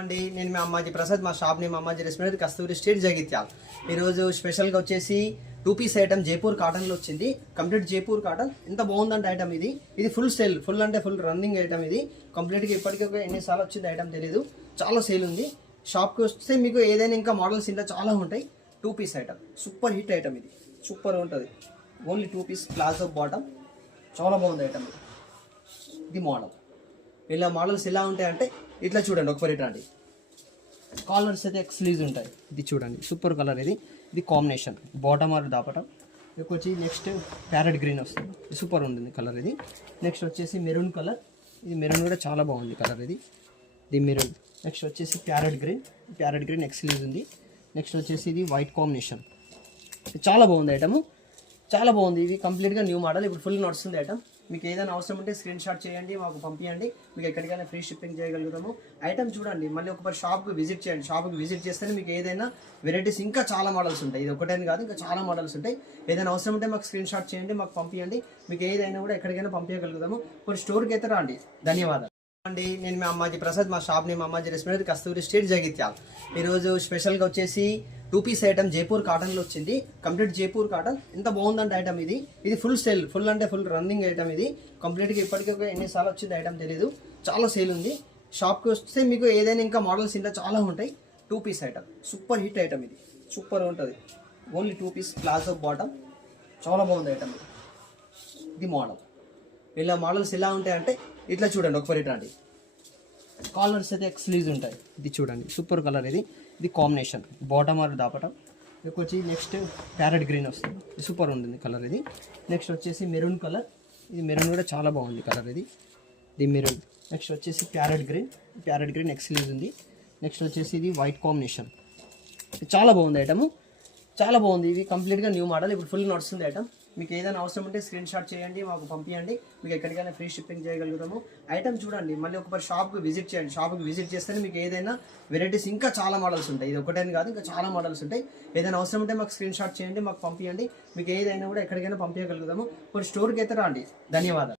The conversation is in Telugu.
అండి నేను మీ అమ్మాజీ ప్రసాద్ మా షాప్ నేమ్ అమ్మాజీ రెస్టారెంట్ కస్తూరి స్ట్రీట్ జగిత్యాల. ఈరోజు స్పెషల్గా వచ్చేసి 2 పీస్ ఐటమ్ జైపూర్ కాటన్లో వచ్చింది. కంప్లీట్ జైపూర్ కాటన్ ఎంత బాగుందంటే ఐటమ్ ఇది ఫుల్ సేల్, ఫుల్ అంటే ఫుల్ రన్నింగ్ ఐటమ్. ఇది కంప్లీట్గా ఇప్పటికీ ఎన్నిసార్లు వచ్చింది ఐటమ్ తెలియదు, చాలా సేల్ ఉంది. షాప్కి వస్తే మీకు ఏదైనా ఇంకా మోడల్స్ ఇంకా చాలా ఉంటాయి. 2 piece item super hit item, ఇది సూపర్ ఉంటుంది. ఓన్లీ 2 పీస్ ప్లాజో బాటమ్, చాలా బాగుంది ఐటమ్. ఇది మోడల్. ఇలా మోడల్స్ ఎలా ఉంటాయంటే ఇట్లా చూడండి, ఒకసారి రండి. కాలర్స్ అయితే ఎక్స్క్లూజివ్ ఉంటాయి. ఇది చూడండి సూపర్ కలర్, ఇది కాంబినేషన్ బాటమ్ ఆర్ దాపటం. ఇది వచ్చి నెక్స్ట్ ప్యారెట్ గ్రీన్ వస్తుంది, సూపర్ ఉంటుంది కలర్. ఇది నెక్స్ట్ వచ్చేసి మెరూన్ కలర్, ఇది మెరూన్ కూడా చాలా బాగుంది కలర్. ఇది మెరూన్. నెక్స్ట్ వచ్చేసి ప్యారెట్ గ్రీన్ ఎక్స్క్లూజివ్ ఉంది. నెక్స్ట్ వచ్చేసి ఇది వైట్ కాంబినేషన్, చాలా బాగుంది ఐటమ్, చాలా బాగుంది. ఇది కంప్లీట్గా న్యూ మోడల్, ఇప్పుడు ఫుల్ నడుస్తుంది ఐటమ్. మీకు ఏదైనా అవసరం ఉంటే స్క్రీన్ షాట్ చేయండి, మాకు పంపించండి, మీకు ఎక్కడికైనా ఫ్రీ షిప్పింగ్ చేయగలుగుతాము. ఐటమ్ చూడండి, మళ్ళీ ఒకసారి షాప్కి విజిట్ చేయండి. షాప్కి విజిట్ చేస్తేనే మీకు ఏదైనా వెరైటీస్ ఇంకా చాలా మోడల్స్ ఉంటాయి. ఇది ఒకటేని కాదు, ఇంకా చాలా మోడల్స్ ఉంటాయి. ఏదైనా అవసరం ఉంటే మాకు స్క్రీన్ షాట్ చేయండి, మాకు పంపించండి, మీకు ఏదైనా కూడా ఎక్కడికైనా పంపించగలుగుతాము. కొన్ని స్టోర్కి అయితే రండి. ధన్యవాదాలు అండి. నేను మీ అమ్మాజీ ప్రసాద్, మా షాప్ నేమ్ అమ్మాజీ రెస్టారెంట్ కస్తూరి స్ట్రీట్ జగిత్యాల. ఈరోజు స్పెషల్గా వచ్చేసి 2 పీస్ ఐటమ్ జైపూర్ కాటన్లో వచ్చింది. కంప్లీట్ జైపూర్ కాటన్ ఎంత బాగుందంటే ఐటమ్ ఇది ఫుల్ సేల్, ఫుల్ అంటే ఫుల్ రన్నింగ్ ఐటమ్. ఇది కంప్లీట్గా ఇప్పటికీ ఎన్నిసార్లు వచ్చింది ఐటమ్ తెలియదు, చాలా సేల్ ఉంది. షాప్కి వస్తే మీకు ఏదైనా ఇంకా మోడల్స్ ఇంకా చాలా ఉంటాయి. 2 piece item super hit item, ఇది సూపర్ ఉంటుంది. ఓన్లీ 2 పీస్ ప్లాజో బాటమ్, చాలా బాగుంది ఐటమ్. ఇది మోడల్. ఇలా మోడల్స్ ఎలా ఉంటాయంటే ఇట్లా చూడండి, ఒకసారి రండి. కాలర్స్ అయితే ఎక్స్క్లూజివ్ ఉంటాయి. ఇది చూడండి సూపర్ కలర్, ఇది కాంబినేషన్ బాటమ్ ఆర్ దాపటం. ఇది వచ్చి నెక్స్ట్ ప్యారెట్ గ్రీన్ వస్తుంది, సూపర్ ఉంటుంది కలర్. ఇది నెక్స్ట్ వచ్చేసి మెరూన్ కలర్, ఇది మెరూన్ కూడా చాలా బాగుంది కలర్. ఇది మెరూన్. నెక్స్ట్ వచ్చేసి ప్యారెట్ గ్రీన్ ఎక్స్క్లూజివ్ ఉంది. నెక్స్ట్ వచ్చేసి ఇది వైట్ కాంబినేషన్, చాలా బాగుంది ఐటమ్, చాలా బాగుంది. ఇది కంప్లీట్గా న్యూ మోడల్, ఇప్పుడు ఫుల్ నడుస్తుంది ఐటమ్. మీకు ఏదైనా అవసరం ఉంటే స్క్రీన్ షాట్ చేయండి, మాకు పంపించండి, మీకు ఎక్కడికైనా ఫ్రీ షిప్పింగ్ చేయగలుగుతాము. ఐటమ్ చూడండి, మళ్ళీ ఒకసారి షాప్కి విజిట్ చేయండి. షాప్కి విజిట్ చేస్తేనే మీకు ఏదైనా వెరైటీస్ ఇంకా చాలా మోడల్స్ ఉంటాయి. ఇది ఒకటేని కాదు, ఇంకా చాలా మోడల్స్ ఉంటాయి. ఏదైనా అవసరం ఉంటే మాకు స్క్రీన్ షాట్ చేయండి, మాకు పంపించండి, మీకు ఏదైనా కూడా ఎక్కడికైనా పంపించగలుగుతాము. కొన్ని స్టోర్కి అయితే రండి. ధన్యవాదాలు.